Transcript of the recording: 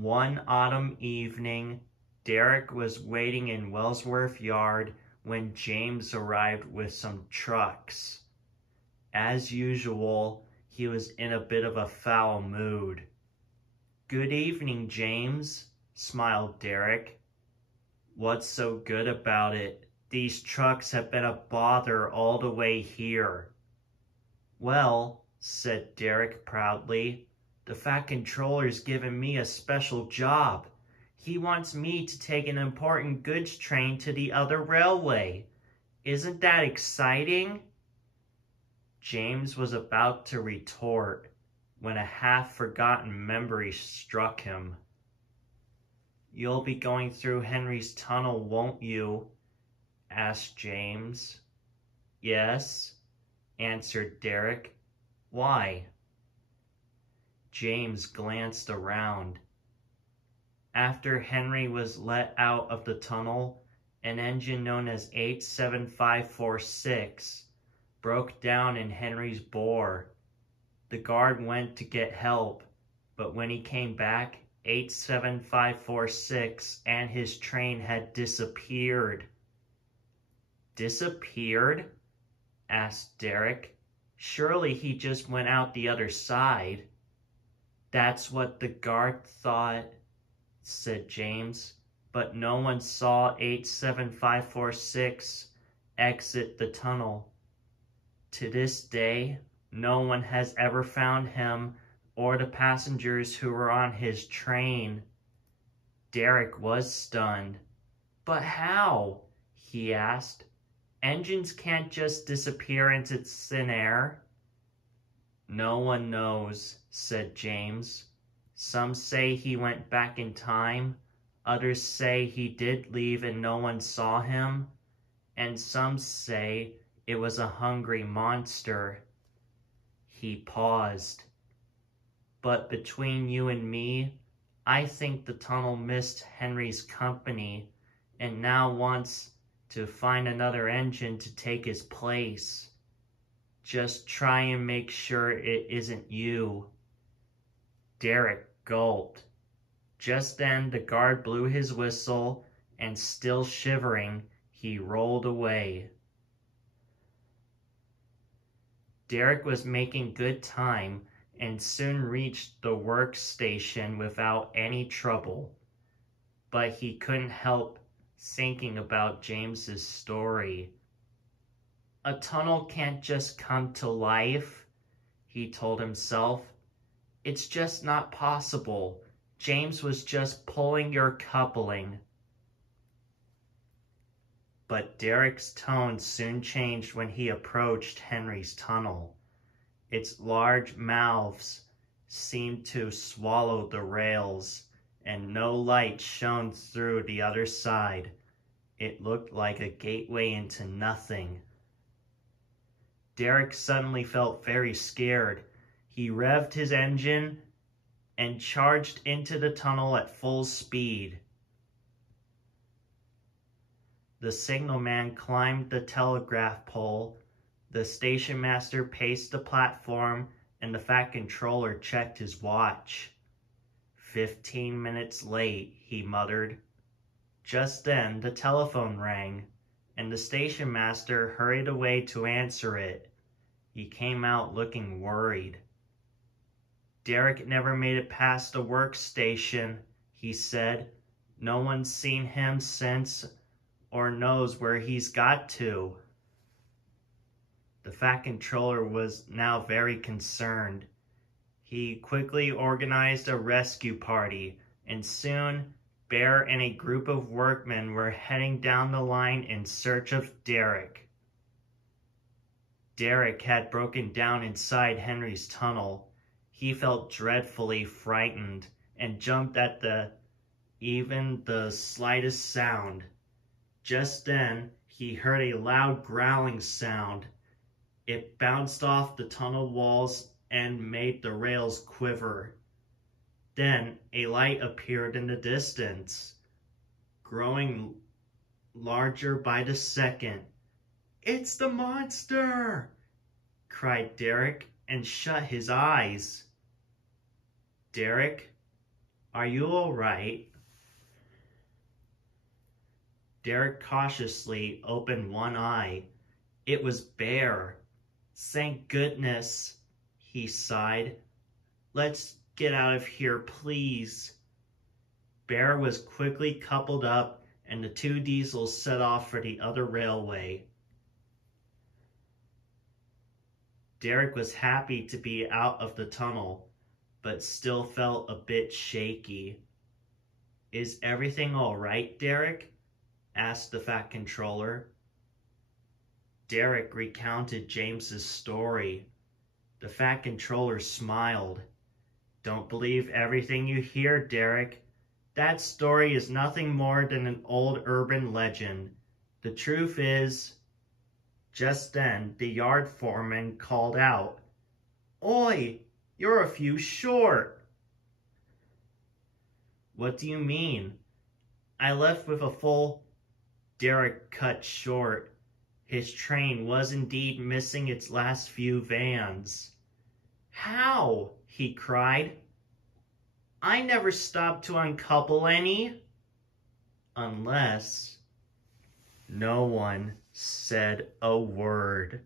One autumn evening, Derek was waiting in Wellsworth Yard when James arrived with some trucks. As usual, he was in a bit of a foul mood. "Good evening, James," smiled Derek. "What's so good about it? These trucks have been a bother all the way here." "Well," said Derek proudly, "the Fat Controller's given me a special job. He wants me to take an important goods train to the other railway. Isn't that exciting?" James was about to retort when a half-forgotten memory struck him. "You'll be going through Henry's tunnel, won't you?" asked James. "Yes," answered Derek. "Why?" James glanced around. After Henry was let out of the tunnel, an engine known as 87546 broke down in Henry's bore. The guard went to get help, but when he came back, 87546 and his train had disappeared. "Disappeared?" asked Derek. "Surely he just went out the other side." "That's what the guard thought," said James, "but no one saw 87546 exit the tunnel. To this day, no one has ever found him or the passengers who were on his train." Derek was stunned. "But how?" he asked. "Engines can't just disappear into thin air." "No one knows," said James. "Some say he went back in time, others say he did leave and no one saw him, and some say it was a hungry monster." He paused. "But between you and me, I think the tunnel missed Henry's company and now wants to find another engine to take his place. Just try and make sure it isn't you." Derek gulped. Just then the guard blew his whistle, and still shivering, he rolled away. Derek was making good time and soon reached the work station without any trouble. But he couldn't help thinking about James's story. "A tunnel can't just come to life," he told himself. "It's just not possible. James was just pulling your coupling." But Derek's tone soon changed when he approached Henry's tunnel. Its large mouths seemed to swallow the rails, and no light shone through the other side. It looked like a gateway into nothing. Derek suddenly felt very scared. He revved his engine and charged into the tunnel at full speed. The signalman climbed the telegraph pole, the station master paced the platform, and the Fat Controller checked his watch. 15 minutes late, he muttered. Just then, the telephone rang, and the station master hurried away to answer it. He came out looking worried. "Derek never made it past the workstation," he said. "No one's seen him since or knows where he's got to." The Fat Controller was now very concerned. He quickly organized a rescue party, and soon Bear and a group of workmen were heading down the line in search of Derek. Derek had broken down inside Henry's tunnel. He felt dreadfully frightened and jumped at even the slightest sound. Just then, he heard a loud growling sound. It bounced off the tunnel walls and made the rails quiver. Then a light appeared in the distance, growing larger by the second. "It's the monster!" cried Derek and shut his eyes. "Derek?" Are you all right? Derek cautiously opened one eye. It was Bear. Thank goodness, he sighed. Let's get out of here, please. Bear was quickly coupled up, and the two diesels set off for the other railway. Derek was happy to be out of the tunnel, but still felt a bit shaky. Is everything all right, Derek? Asked the Fat Controller. Derek recounted James's story. The Fat Controller smiled. Don't believe everything you hear, Derek. That story is nothing more than an old urban legend. The truth is... Just then, the yard foreman called out, Oi, you're a few short. What do you mean? I left with a full... Derek cut short. His train was indeed missing its last few vans. How? He cried. I never stopped to uncouple any. Unless... No one said a word.